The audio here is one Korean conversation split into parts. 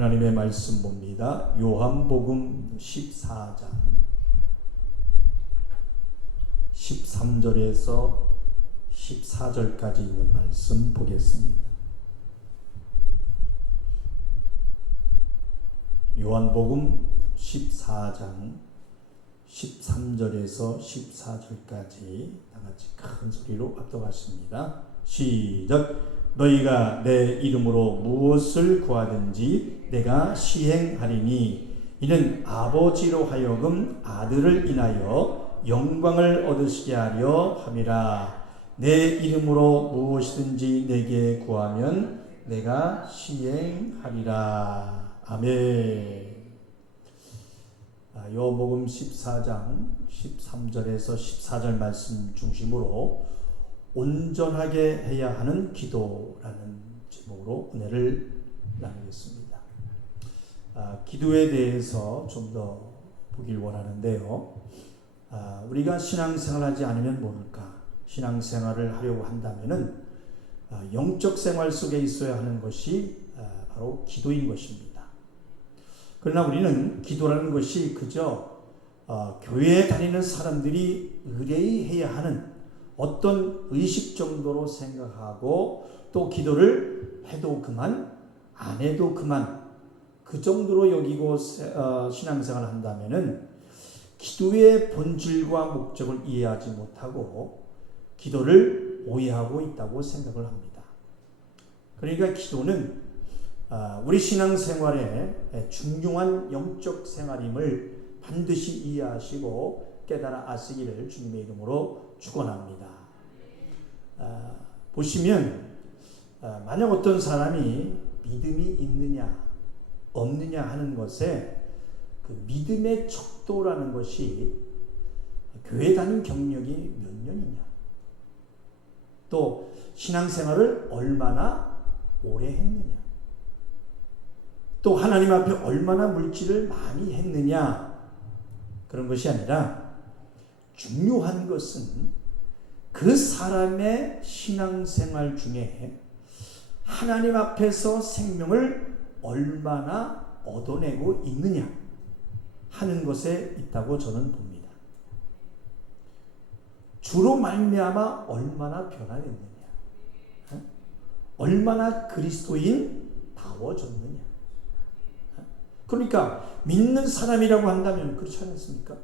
하나님의 말씀 봅니다. 요한복음 14장 13절에서 14절까지 있는 말씀 보겠습니다. 요한복음 14장 13절에서 14절까지 다같이 큰 소리로 압도하십니다. 시작. 너희가 내 이름으로 무엇을 구하든지 내가 시행하리니 이는 아버지로 하여금 아들을 인하여 영광을 얻으시게 하려 함이라. 내 이름으로 무엇이든지 내게 구하면 내가 시행하리라. 아멘. 요한복음 14장 13절에서 14절 말씀 중심으로 온전하게 해야 하는 기도라는 제목으로 은혜를 나누겠습니다. 기도에 대해서 좀 더 보길 원하는데요. 우리가 신앙생활하지 않으면 모를까? 신앙생활을 하려고 한다면은 영적 생활 속에 있어야 하는 것이 바로 기도인 것입니다. 그러나 우리는 기도라는 것이 그저 교회에 다니는 사람들이 의뢰해야 하는 어떤 의식 정도로 생각하고 또 기도를 해도 그만 안 해도 그만 그 정도로 여기고 신앙생활을 한다면은 기도의 본질과 목적을 이해하지 못하고 기도를 오해하고 있다고 생각을 합니다. 그러니까 기도는 우리 신앙생활의 중요한 영적 생활임을 반드시 이해하시고 깨달아 아시기를 주님의 이름으로 축원합니다. 보시면 만약 어떤 사람이 믿음이 있느냐 없느냐 하는 것에 그 믿음의 척도라는 것이 교회 다닌 경력이 몇 년이냐, 또 신앙생활을 얼마나 오래 했느냐, 또 하나님 앞에 얼마나 물질을 많이 했느냐, 그런 것이 아니라 중요한 것은 그 사람의 신앙생활 중에 하나님 앞에서 생명을 얼마나 얻어내고 있느냐 하는 것에 있다고 저는 봅니다. 주로 말미암아 얼마나 변화됐느냐, 얼마나 그리스도인 다워졌느냐. 그러니까 믿는 사람이라고 한다면 그렇지 않습니까?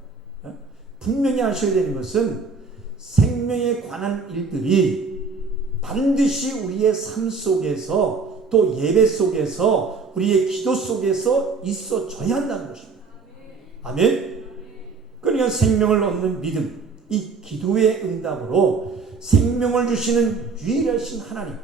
분명히 아셔야 되는 것은 생명에 관한 일들이 반드시 우리의 삶 속에서 또 예배 속에서 우리의 기도 속에서 있어져야 한다는 것입니다. 아멘. 그러니까 생명을 얻는 믿음, 이 기도의 응답으로 생명을 주시는 유일하신 하나님,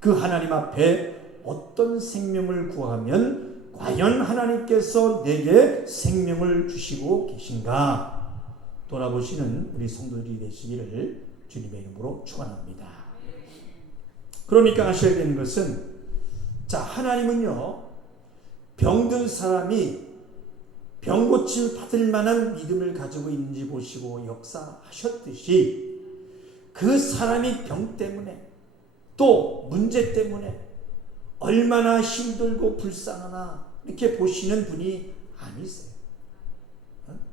그 하나님 앞에 어떤 생명을 구하면 과연 하나님께서 내게 생명을 주시고 계신가 돌아보시는 우리 성도들이 되시기를 주님의 이름으로 축원합니다. 그러니까 아셔야 되는 것은, 자, 하나님은요, 병든 사람이 병고침 받을 만한 믿음을 가지고 있는지 보시고 역사하셨듯이 그 사람이 병 때문에 또 문제 때문에 얼마나 힘들고 불쌍하나 이렇게 보시는 분이 아니세요.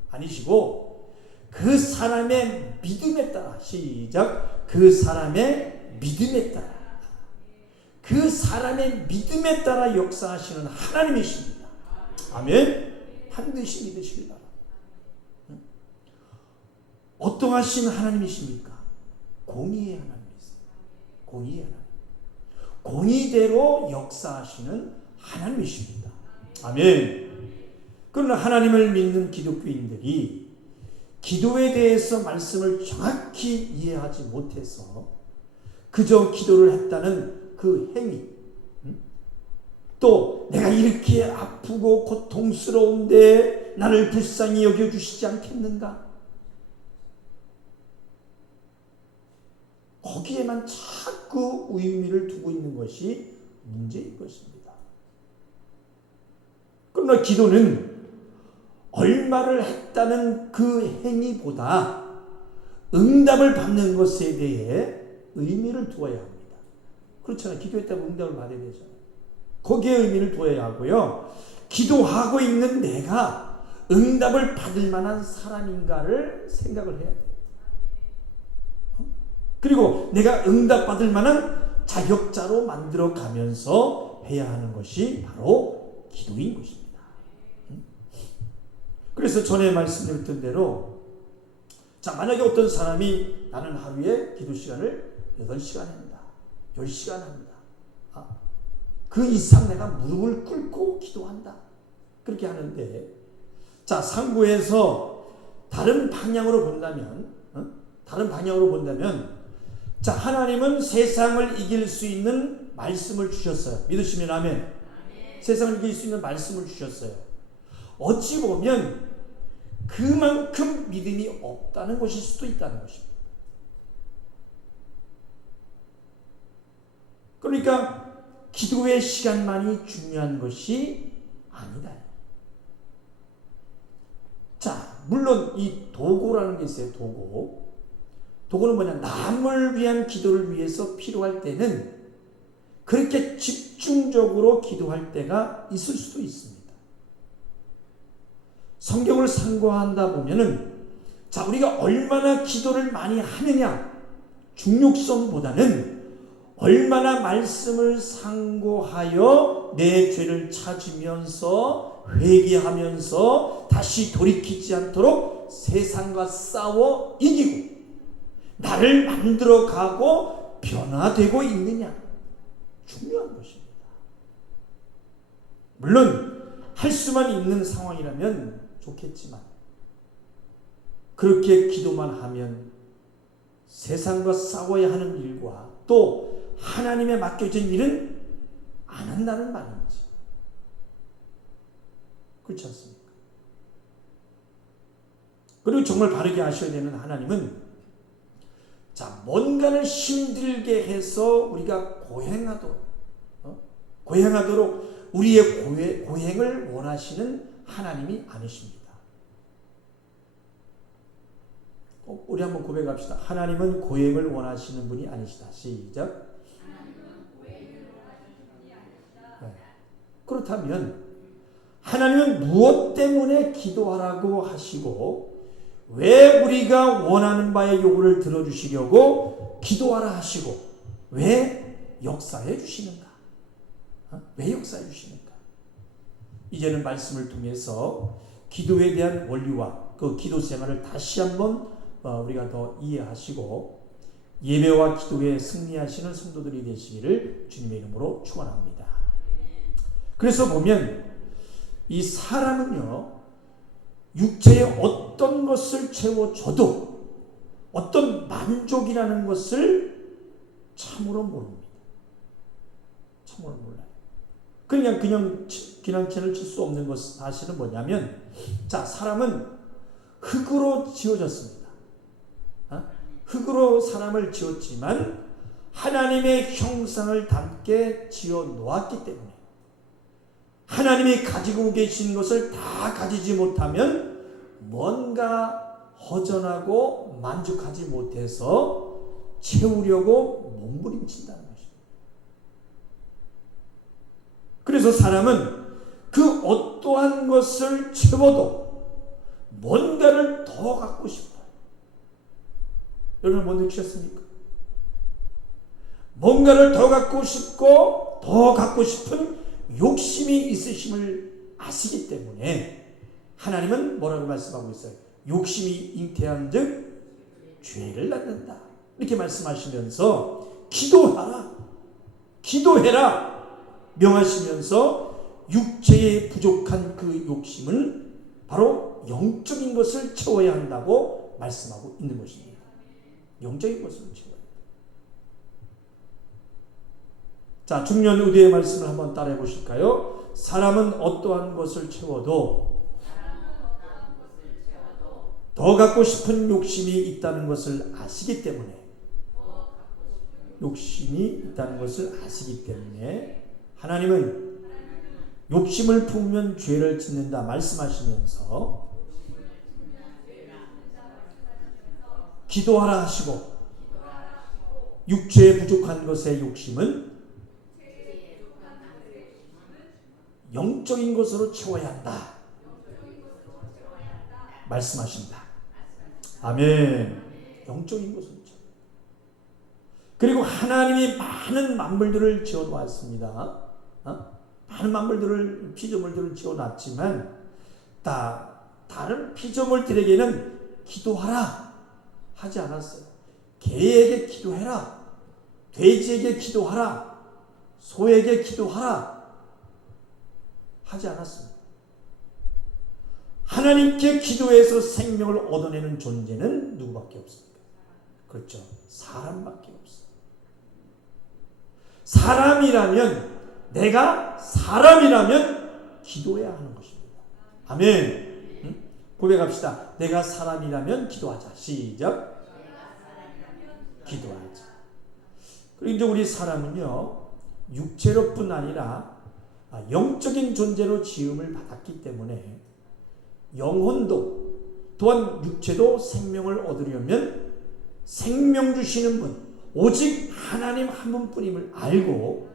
아니시고 그 사람의 믿음에 따라, 시작, 그 사람의 믿음에 따라, 그 사람의 믿음에 따라 역사하시는 하나님이십니다. 아멘. 반드시 믿으시길 바랍니다. 어떠하신 하나님이십니까? 공의의 하나님이세요. 공의의 하나님. 공의대로 역사하시는 하나님이십니다. 아멘. 그러나 하나님을 믿는 기독교인들이 기도에 대해서 말씀을 정확히 이해하지 못해서 그저 기도를 했다는 그 행위, 또 내가 이렇게 아프고 고통스러운데 나를 불쌍히 여겨주시지 않겠는가, 거기에만 자꾸 의미를 두고 있는 것이 문제인 것입니다. 그러나 기도는 얼마를 했다는 그 행위보다 응답을 받는 것에 대해 의미를 두어야 합니다. 그렇잖아요. 기도했다고 응답을 받아야 되잖아요. 거기에 의미를 둬야 하고요. 기도하고 있는 내가 응답을 받을 만한 사람인가를 생각을 해야 돼요. 그리고 내가 응답받을 만한 자격자로 만들어 가면서 해야 하는 것이 바로 기도인 것입니다. 그래서 전에 말씀드렸던 대로, 자, 만약에 어떤 사람이 나는 하루에 기도 시간을 8시간 합니다. 10시간 합니다. 그 이상 내가 무릎을 꿇고 기도한다. 그렇게 하는데, 자, 상부에서 다른 방향으로 본다면, 자, 하나님은 세상을 이길 수 있는 말씀을 주셨어요. 믿으시면 아멘. 세상을 이길 수 있는 말씀을 주셨어요. 어찌 보면 그만큼 믿음이 없다는 것일 수도 있다는 것입니다. 그러니까 기도의 시간만이 중요한 것이 아니다. 자, 물론 이 도구라는 게 있어요. 도구는 뭐냐? 남을 위한 기도를 위해서 필요할 때는 그렇게 집중적으로 기도할 때가 있을 수도 있습니다. 성경을 상고한다 보면은, 자, 우리가 얼마나 기도를 많이 하느냐, 중요성보다는 얼마나 말씀을 상고하여 내 죄를 찾으면서 회개하면서 다시 돌이키지 않도록 세상과 싸워 이기고 나를 만들어가고 변화되고 있느냐, 중요한 것입니다. 물론 할 수만 있는 상황이라면 좋겠지만 그렇게 기도만 하면 세상과 싸워야 하는 일과 또 하나님에 맡겨진 일은 안 한다는 말인지, 그렇지 않습니까? 그리고 정말 바르게 아셔야 되는 하나님은, 자, 뭔가를 힘들게 해서 우리가 고행하도록 우리의 고행을 원하시는 하나님이 아니십니다. 우리 한번 고백합시다. 하나님은 고행을 원하시는 분이 아니시다. 시작. 네. 그렇다면 하나님은 무엇 때문에 기도하라고 하시고 왜 우리가 원하는 바의 요구를 들어주시려고 기도하라 하시고 왜 역사해 주시는가? 왜 역사해 주시는가? 이제는 말씀을 통해서 기도에 대한 원리와 그 기도 생활을 다시 한번 우리가 더 이해하시고 예배와 기도에 승리하시는 성도들이 되시기를 주님의 이름으로 축원합니다. 그래서 보면 이 사람은요, 육체의 어떤 것을 채워줘도 어떤 만족이라는 것을 참으로 모릅니다. 참으로 몰라요. 그냥 기냥천을 칠 수 없는 것 사실은 뭐냐면, 자, 사람은 흙으로 지어졌습니다. 흙으로 사람을 지었지만 하나님의 형상을 담게 지어 놓았기 때문에 하나님이 가지고 계신 것을 다 가지지 못하면 뭔가 허전하고 만족하지 못해서 채우려고 몸부림친다는 것입니다. 그래서 사람은 그 어떠한 것을 채워도 뭔가를 더 갖고 싶어요. 여러분 못 느끼셨습니까? 뭔가를 더 갖고 싶고 더 갖고 싶은 욕심이 있으심을 아시기 때문에 하나님은 뭐라고 말씀하고 있어요? 욕심이 잉태한 즉 죄를 낳는다. 이렇게 말씀하시면서 기도해라 명하시면서 육체에 부족한 그 욕심은 바로 영적인 것을 채워야 한다고 말씀하고 있는 것입니다. 영적인 것을 채워야 합니다. 자, 중년 의대의 말씀을 한번 따라해 보실까요? 사람은 어떠한 것을 채워도 더 갖고 싶은 욕심이 있다는 것을 아시기 때문에 하나님은 욕심을 품으면 죄를 짓는다 말씀하시면서 기도하라 하시고 육체에 부족한 것의 욕심은 영적인 것으로 채워야 한다 말씀하신다. 아멘. 영적인 것으로 채워. 그리고 하나님이 많은 만물들을 지어놓았습니다. 많은 만물들을, 피조물들을 지어놨지만 다른 피조물들에게는 기도하라 하지 않았어요. 개에게 기도해라, 돼지에게 기도하라, 소에게 기도하라 하지 않았습니다. 하나님께 기도해서 생명을 얻어내는 존재는 누구밖에 없습니까? 그렇죠. 사람밖에 없어요. 내가 사람이라면 기도해야 하는 것입니다. 아멘. 응? 고백합시다. 내가 사람이라면 기도하자. 시작. 기도하자. 그리고 이제 우리 사람은요, 육체로뿐 아니라 영적인 존재로 지음을 받았기 때문에 영혼도 또한 육체도 생명을 얻으려면 생명 주시는 분 오직 하나님 한 분뿐임을 알고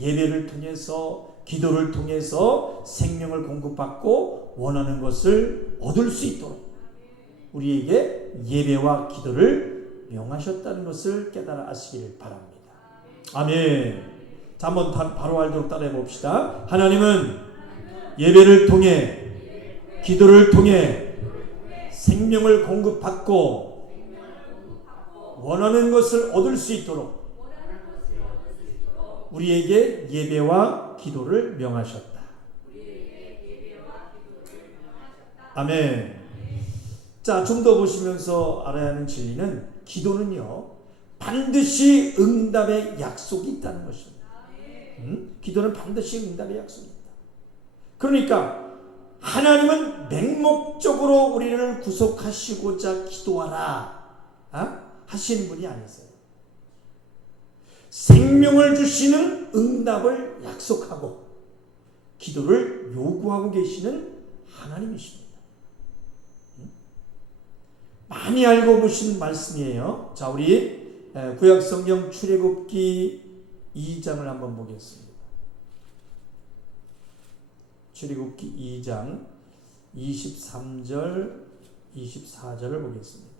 예배를 통해서, 기도를 통해서 생명을 공급받고 원하는 것을 얻을 수 있도록 우리에게 예배와 기도를 명하셨다는 것을 깨달아 아시기를 바랍니다. 아멘. 자, 한번 바로 알도록 따라해 봅시다. 하나님은 예배를 통해, 기도를 통해 생명을 공급받고 원하는 것을 얻을 수 있도록 우리에게 예배와 기도를 명하셨다. 아멘. 자, 좀 더 보시면서 알아야 하는 진리는 기도는요, 반드시 응답의 약속이 있다는 것입니다. 기도는 반드시 응답의 약속이 있다. 그러니까 하나님은 맹목적으로 우리를 구속하시고자 기도하라 하시는 분이 아니세요. 생명을 주시는 응답을 약속하고 기도를 요구하고 계시는 하나님이십니다. 많이 알고 보신 말씀이에요. 자, 우리 구약성경 출애굽기 2장을 한번 보겠습니다. 출애굽기 2장 23절 24절을 보겠습니다.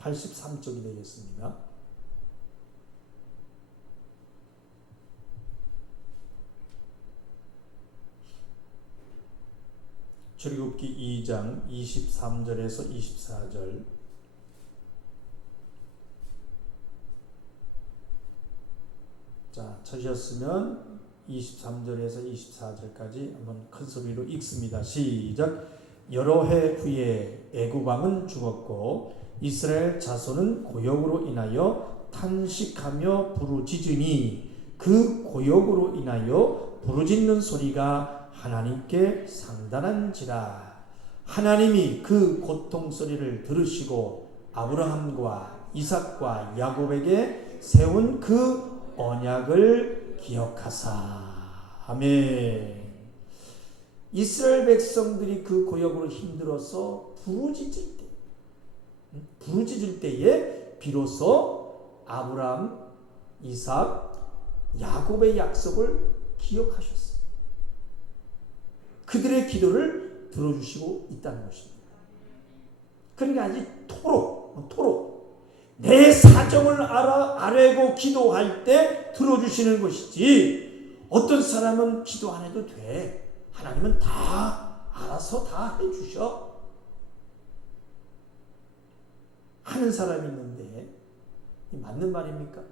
83쪽이 되겠습니다. 출애굽기 2장 23절에서 24절. 자, 찾으셨으면 23절에서 24절까지 한번 큰 소리로 읽습니다. 시작. 여러 해 후에 애굽 왕은 죽었고 이스라엘 자손은 고역으로 인하여 탄식하며 부르짖으니 그 고역으로 인하여 부르짖는 소리가 하나님께 상달한지라. 하나님이 그 고통 소리를 들으시고 아브라함과 이삭과 야곱에게 세운 그 언약을 기억하사. 아멘. 이스라엘 백성들이 그 고역으로 힘들어서 부르짖을 때에 비로소 아브라함, 이삭, 야곱의 약속을 기억하셨어요. 그들의 기도를 들어주시고 있다는 것입니다. 그러니까 아직 토록 내 사정을 아뢰고 기도할 때 들어주시는 것이지, 어떤 사람은 기도 안 해도 돼, 하나님은 다 알아서 다 해주셔 하는 사람이 있는데 맞는 말입니까?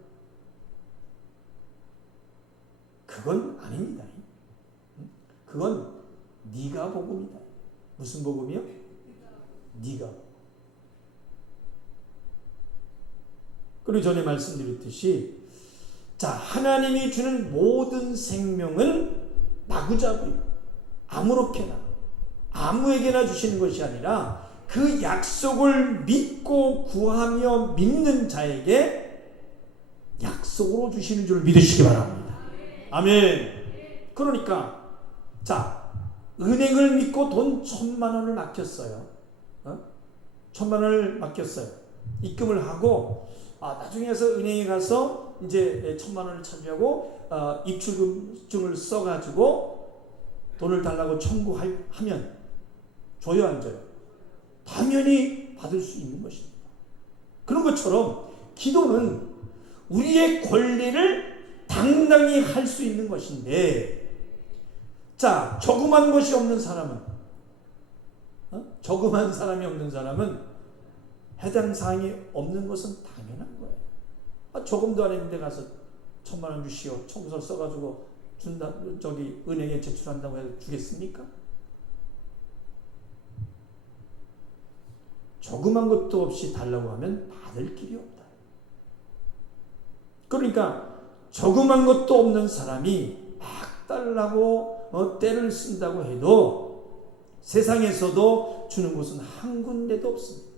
그건 아닙니다. 그건 네가 복음이다. 무슨 복음이요? 네가. 그리고 전에 말씀드렸듯이, 자, 하나님이 주는 모든 생명은 마구잡이요, 아무렇게나 아무에게나 주시는 것이 아니라 그 약속을 믿고 구하며 믿는 자에게 약속으로 주시는 줄 믿으시기 바랍니다. 아멘. 그러니까 자, 은행을 믿고 돈 1,000만 원을 맡겼어요. 1,000만 원을 맡겼어요. 입금을 하고 나중에 가서 은행에 가서 이제 1,000만 원을 차지하고 입출금증을 써가지고 돈을 달라고 청구하면 줘요, 안 줘요? 당연히 받을 수 있는 것입니다. 그런 것처럼 기도는 우리의 권리를 당당히 할 수 있는 것인데, 자, 저금한 것이 없는 사람은, 저금한 사람이 없는 사람은 해당 사항이 없는 것은 당연한 거예요. 저금도 안 했는데 가서 1,000만 원 주시오, 청구서 써가지고 준다, 저기 은행에 제출한다고 해서 주겠습니까? 저금한 것도 없이 달라고 하면 받을 길이 없다. 그러니까 저금한 것도 없는 사람이 막 달라고 때를 쓴다고 해도 세상에서도 주는 곳은 한 군데도 없습니다.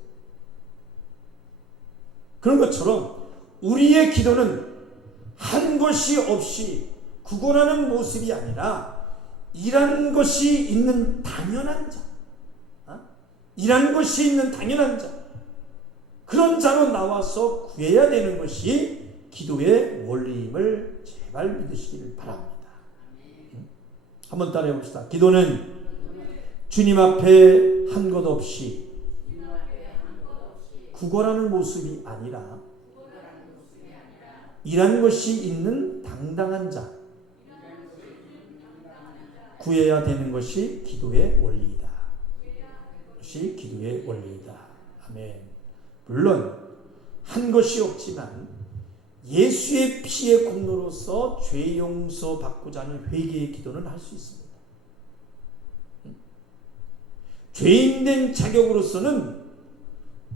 그런 것처럼 우리의 기도는 한 것이 없이 구걸하는 모습이 아니라 일한 것이 있는 당연한 자, 일한 것이 있는 당연한 자, 그런 자로 나와서 구해야 되는 것이 기도의 원리임을 제발 믿으시기를 바랍니다. 한번 따라해 봅시다. 기도는 주님 앞에 한 것 없이 구걸하는 모습이 아니라 일한 것이 있는 당당한 자, 구해야 되는 것이 기도의 원리이다. 것이 기도의 원리이다. 아멘. 물론 한 것이 없지만 예수의 피의 공로로서 죄 용서 받고자 하는 회개의 기도는 할 수 있습니다. 죄인된 자격으로서는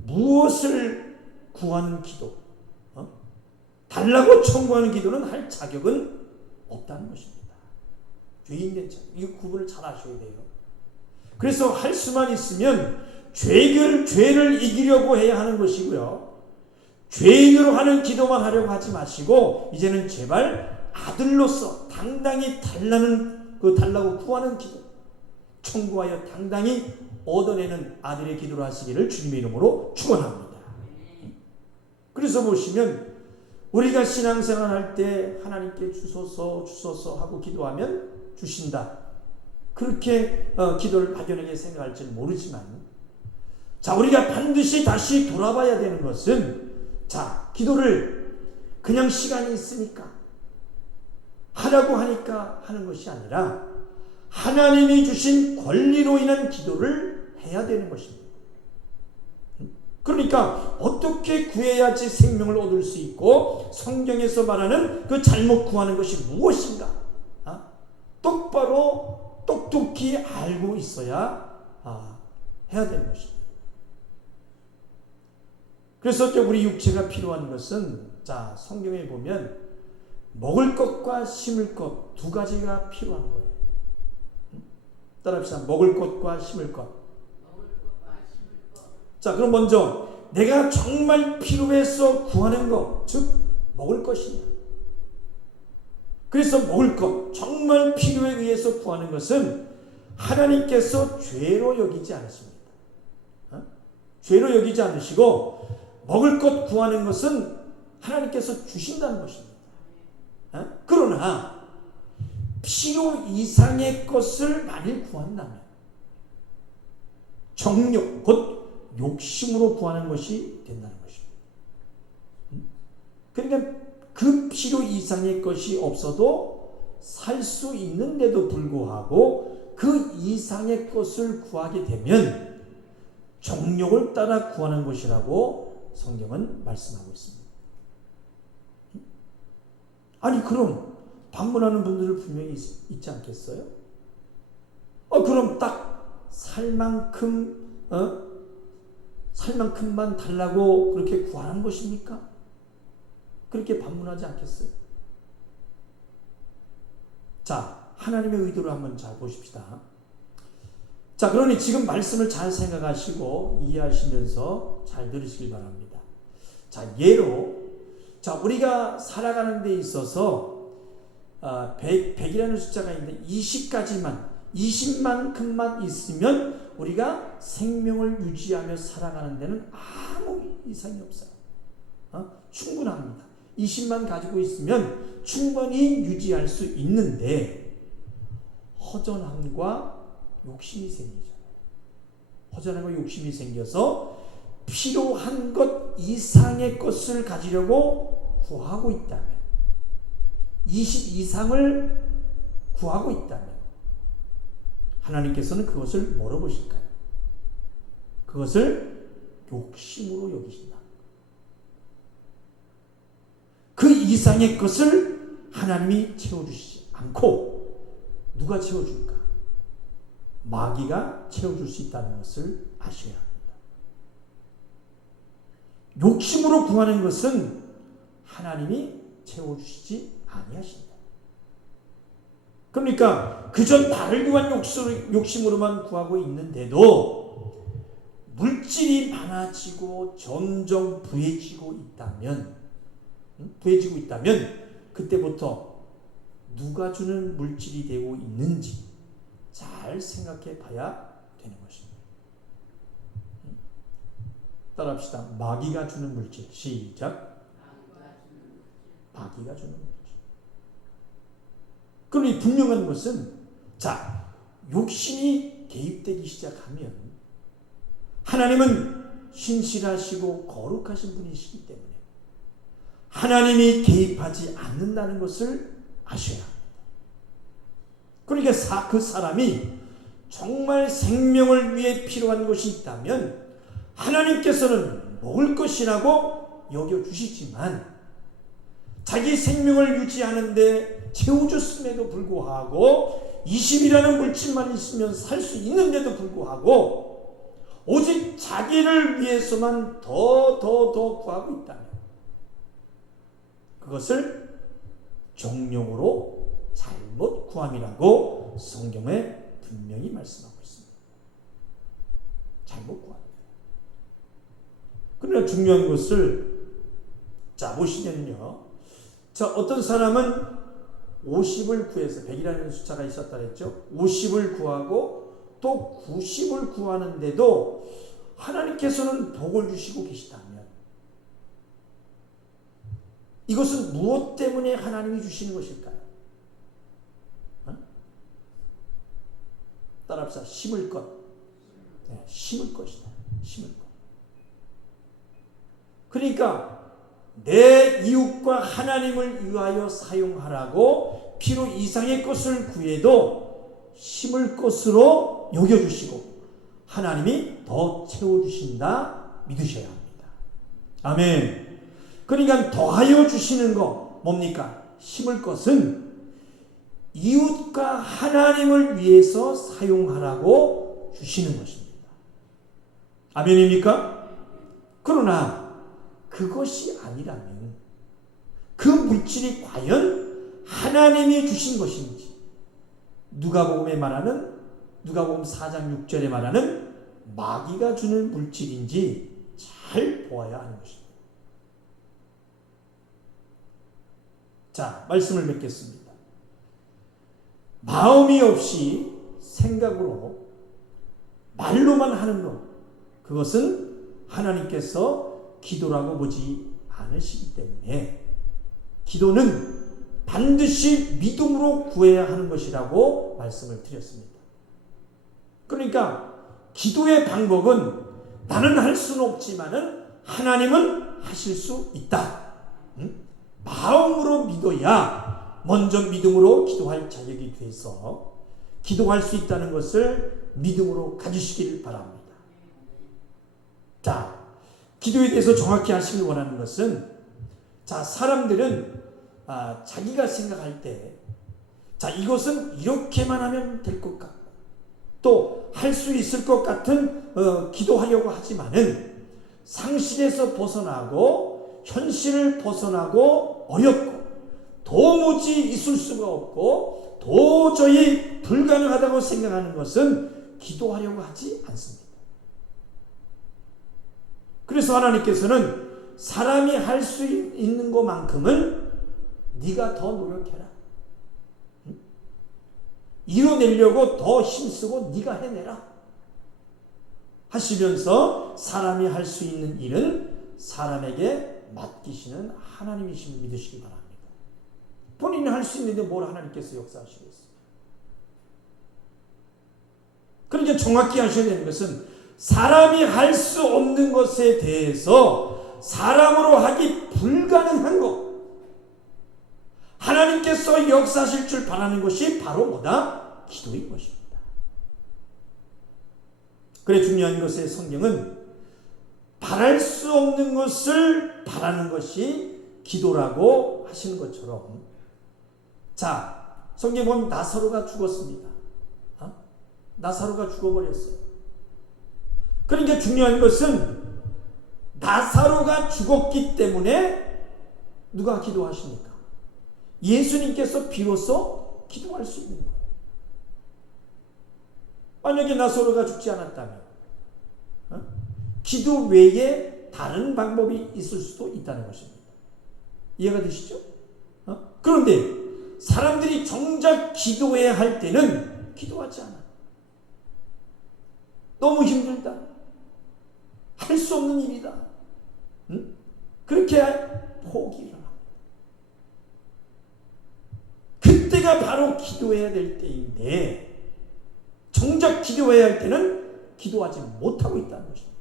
무엇을 구하는 기도, 달라고 청구하는 기도는 할 자격은 없다는 것입니다. 죄인된 자격, 이 구분을 잘 아셔야 돼요. 그래서 할 수만 있으면 죄를 이기려고 해야 하는 것이고요. 죄인으로 하는 기도만 하려고 하지 마시고 이제는 제발 아들로서 당당히 달라고 구하는 기도, 청구하여 당당히 얻어내는 아들의 기도를 하시기를 주님의 이름으로 축원합니다. 그래서 보시면 우리가 신앙생활 할 때 하나님께 주소서 하고 기도하면 주신다. 그렇게 기도를 막연하게 생각할지는 모르지만, 자, 우리가 반드시 다시 돌아봐야 되는 것은, 자, 기도를 그냥 시간이 있으니까 하라고 하니까 하는 것이 아니라 하나님이 주신 권리로 인한 기도를 해야 되는 것입니다. 그러니까 어떻게 구해야지 생명을 얻을 수 있고 성경에서 말하는 그 잘못 구하는 것이 무엇인가 똑바로 똑똑히 알고 있어야 해야 되는 것입니다. 그래서 우리 육체가 필요한 것은, 자, 성경에 보면 먹을 것과 심을 것 두 가지가 필요한 거예요. 따라합시다. 먹을 것과 심을 것. 자, 그럼 먼저 내가 정말 필요해서 구하는 것, 즉 먹을 것이냐. 그래서 먹을 것, 정말 필요에 의해서 구하는 것은 하나님께서 죄로 여기지 않으십니다. 죄로 여기지 않으시고 먹을 것 구하는 것은 하나님께서 주신다는 것입니다. 그러나 필요 이상의 것을 만일 구한다면 정욕, 곧 욕심으로 구하는 것이 된다는 것입니다. 그러니까 그 필요 이상의 것이 없어도 살 수 있는데도 불구하고 그 이상의 것을 구하게 되면 정욕을 따라 구하는 것이라고 성경은 말씀하고 있습니다. 아니, 그럼 방문하는 분들은 분명히 있지 않겠어요? 그럼 딱 살만큼만 달라고 그렇게 구하는 것입니까? 그렇게 방문하지 않겠어요? 자, 하나님의 의도를 한번 잘 보십시다. 자, 그러니 지금 말씀을 잘 생각하시고 이해하시면서 잘 들으시길 바랍니다. 자, 예로, 자, 우리가 살아가는 데 있어서 100이라는 숫자가 있는데 20만큼만 있으면 우리가 생명을 유지하며 살아가는 데는 아무 이상이 없어요. 충분합니다. 20만 가지고 있으면 충분히 유지할 수 있는데 허전함과 욕심이 생기잖아요. 허전함과 욕심이 생겨서 필요한 것 이상의 것을 가지려고 구하고 있다면, 20 이상을 구하고 있다면 하나님께서는 그것을 뭐로 보실까요? 그것을 욕심으로 여기신다. 그 이상의 것을 하나님이 채워주시지 않고 누가 채워줄까? 마귀가 채워줄 수 있다는 것을 아셔야 합니다. 욕심으로 구하는 것은 하나님이 채워주시지 아니하신다. 그러니까 그전 나를 위한 욕심으로만 구하고 있는데도 물질이 많아지고 점점 부해지고 있다면 그때부터 누가 주는 물질이 되고 있는지 잘 생각해 봐야 되는 것입니다. 따라합시다. 마귀가 주는 물질. 시작. 마귀가 주는 물질. 그러니 분명한 것은, 욕심이 개입되기 시작하면 하나님은 신실하시고 거룩하신 분이시기 때문에 하나님이 개입하지 않는다는 것을 아셔야 합니다. 그러니까 그 사람이 정말 생명을 위해 필요한 것이 있다면 하나님께서는 먹을 것이라고 여겨주시지만 자기 생명을 유지하는데 채워줬음에도 불구하고 20이라는 물질만 있으면 살 수 있는데도 불구하고 오직 자기를 위해서만 더 구하고 있다면 그것을 정령으로 잘못 구함이라고 성경에 분명히 말씀하고 있습니다. 잘못 구함. 그러나 중요한 것을 보시면요. 어떤 사람은 50을 구해서 100이라는 숫자가 있었다 그랬죠. 50을 구하고 또 90을 구하는데도 하나님께서는 복을 주시고 계시다면 이것은 무엇 때문에 하나님이 주시는 것일까요? 따라합시다. 심을 것. 심을 것이다. 심을 것. 그러니까 내 이웃과 하나님을 위하여 사용하라고 필요 이상의 것을 구해도 심을 것으로 여겨주시고 하나님이 더 채워주신다 믿으셔야 합니다. 아멘. 그러니까 더하여 주시는 거 뭡니까? 심을 것은 이웃과 하나님을 위해서 사용하라고 주시는 것입니다. 아멘입니까? 그러나 그것이 아니라면 그 물질이 과연 하나님이 주신 것인지 누가복음 4장 6절에 말하는 마귀가 주는 물질인지 잘 보아야 하는 것입니다. 말씀을 맺겠습니다. 마음이 없이 생각으로 말로만 하는 것, 그것은 하나님께서 기도라고 보지 않으시기 때문에 기도는 반드시 믿음으로 구해야 하는 것이라고 말씀을 드렸습니다. 그러니까 기도의 방법은 나는 할 수는 없지만은 하나님은 하실 수 있다. 마음으로 믿어야 먼저 믿음으로 기도할 자격이 돼서 기도할 수 있다는 것을 믿음으로 가지시길 바랍니다. 기도에 대해서 정확히 하시길 원하는 것은 사람들은 자기가 생각할 때 이것은 이렇게만 하면 될 것 같고 또 할 수 있을 것 같은 기도하려고 하지만은 상식에서 벗어나고 현실을 벗어나고 어렵고 도무지 있을 수가 없고 도저히 불가능하다고 생각하는 것은 기도하려고 하지 않습니다. 그래서 하나님께서는 사람이 할 수 있는 것만큼은 네가 더 노력해라. 이뤄내려고 더 힘쓰고 네가 해내라. 하시면서 사람이 할 수 있는 일은 사람에게 맡기시는 하나님이심을 믿으시기 바랍니다. 본인이 할 수 있는데 뭘 하나님께서 역사하시겠어요? 그러니까 정확히 하셔야 되는 것은 사람이 할 수 없는 것에 대해서 사람으로 하기 불가능한 것, 하나님께서 역사하실 줄 바라는 것이 바로 뭐다? 기도인 것입니다. 그래 중요한 것에 성경은 바랄 수 없는 것을 바라는 것이 기도라고 하시는 것처럼, 자, 성경에 보면 나사로가 죽었습니다. 나사로가 죽어버렸어요. 그러니까 중요한 것은 나사로가 죽었기 때문에 누가 기도하십니까? 예수님께서 비로소 기도할 수 있는 거예요. 만약에 나사로가 죽지 않았다면 기도 외에 다른 방법이 있을 수도 있다는 것입니다. 이해가 되시죠? 그런데 사람들이 정작 기도해야 할 때는 기도하지 않아. 너무 힘들다. 할 수 없는 일이다. 그렇게 포기를 합니다. 그때가 바로 기도해야 될 때인데 정작 기도해야 할 때는 기도하지 못하고 있다는 것입니다.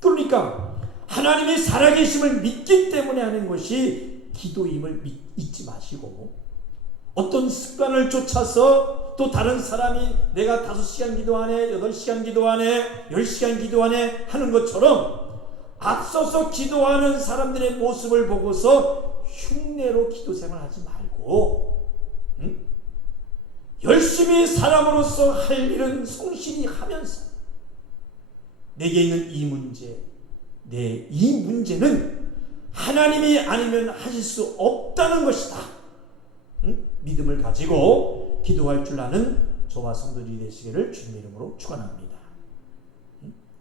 그러니까 하나님이 살아계심을 믿기 때문에 하는 것이 기도임을 잊지 마시고, 어떤 습관을 쫓아서 또 다른 사람이 내가 5시간 기도하네, 8시간 기도하네, 10시간 기도하네 하는 것처럼 앞서서 기도하는 사람들의 모습을 보고서 흉내로 기도 생활하지 말고, 열심히 사람으로서 할 일은 성실히 하면서 내게 있는 이 문제, 이 문제는 하나님이 아니면 하실 수 없다는 것이다. 믿음을 가지고 기도할 줄 아는 저와 성도들이 되시기를 주님의 이름으로 축원합니다.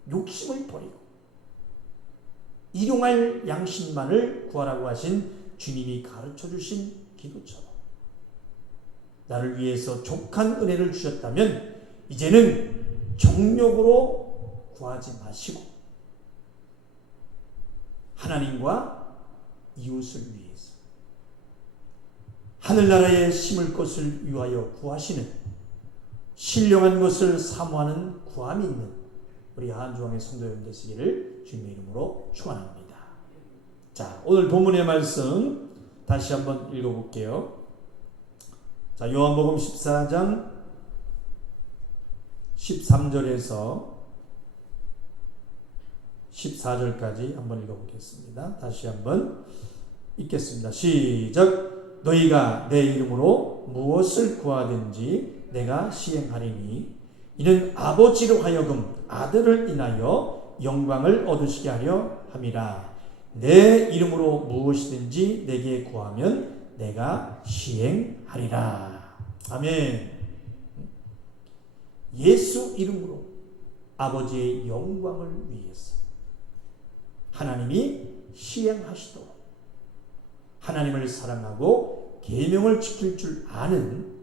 욕심을 버리고 일용할 양심만을 구하라고 하신 주님이 가르쳐 주신 기도처럼 나를 위해서 족한 은혜를 주셨다면 이제는 정욕으로 구하지 마시고 하나님과 이웃을 위해서 하늘나라에 심을 것을 위하여 구하시는, 신령한 것을 사모하는 구함이 있는 우리 한주왕의 성도 여러분 되시기를 주님의 이름으로 축원합니다. 자, 오늘 본문의 말씀 다시 한번 읽어볼게요. 자, 요한복음 14장 13절에서 14절까지 한번 읽어보겠습니다. 다시 한번 읽겠습니다. 시작. 너희가 내 이름으로 무엇을 구하든지 내가 시행하리니 이는 아버지로 하여금 아들을 인하여 영광을 얻으시게 하려 함이라. 내 이름으로 무엇이든지 내게 구하면 내가 시행하리라. 아멘. 예수 이름으로 아버지의 영광을 위해서 하나님이 시행하시도록 하나님을 사랑하고 계명을 지킬 줄 아는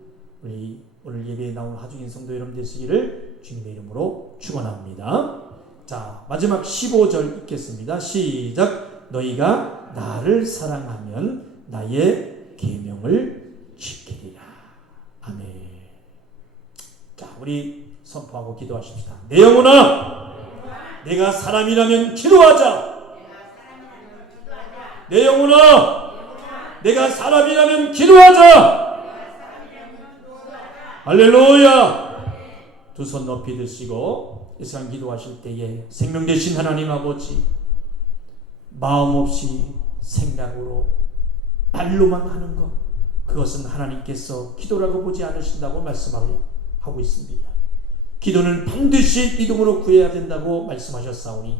우리 오늘 예배에 나온 하중인 성도 여러분 되시기를 주님의 이름으로 축원합니다. 자, 마지막 15절 읽겠습니다. 시작. 너희가 나를 사랑하면 나의 계명을 지키리라. 아멘. 자, 우리 선포하고 기도하십시다. 내 영혼아, 내가 사람이라면 기도하자. 내 영혼아, 내가 사람이라면 기도하자. 할렐루야. 두 손 높이 드시고 이 시간 기도하실 때에 생명 되신 하나님 아버지, 마음 없이 생각으로 말로만 하는 것, 그것은 하나님께서 기도라고 보지 않으신다고 말씀하고 있습니다. 기도는 반드시 믿음으로 구해야 된다고 말씀하셨사오니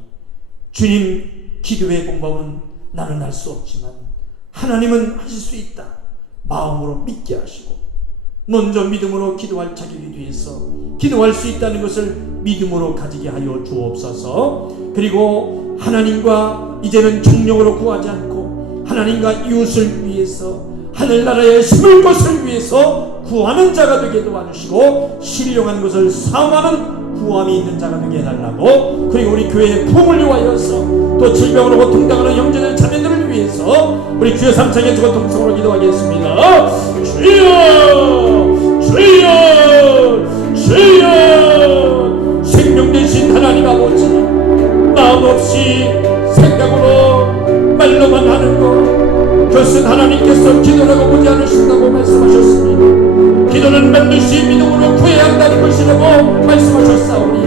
주님, 기도의 방법은 나는 할 수 없지만 하나님은 하실 수 있다. 마음으로 믿게 하시고 먼저 믿음으로 기도할 자격이 되어서 기도할 수 있다는 것을 믿음으로 가지게 하여 주옵소서. 그리고 하나님과 이제는 정령으로 구하지 않고 하나님과 이웃을 위해서 하늘나라에 심을 것을 위해서 구하는 자가 되게 도와주시고 신령한 것을 사모하는 구함이 있는 자가 되게 해달라고, 그리고 우리 교회의 부흥을 위하여서 또 질병으로 고통당하는 형제들 자매들을 위해서 우리 주여 삼창의 주거 동성으로 기도하겠습니다. 주여 주여 주여, 생명 되신 하나님 아버지, 마음 없이 생각으로 말로만 하는 것, 그것은 하나님께서 기도라고 보지 않으신다고 말씀하셨습니다. 기도는 반드시 믿음으로 구해야 한다는 것이라고 말씀하셨사오니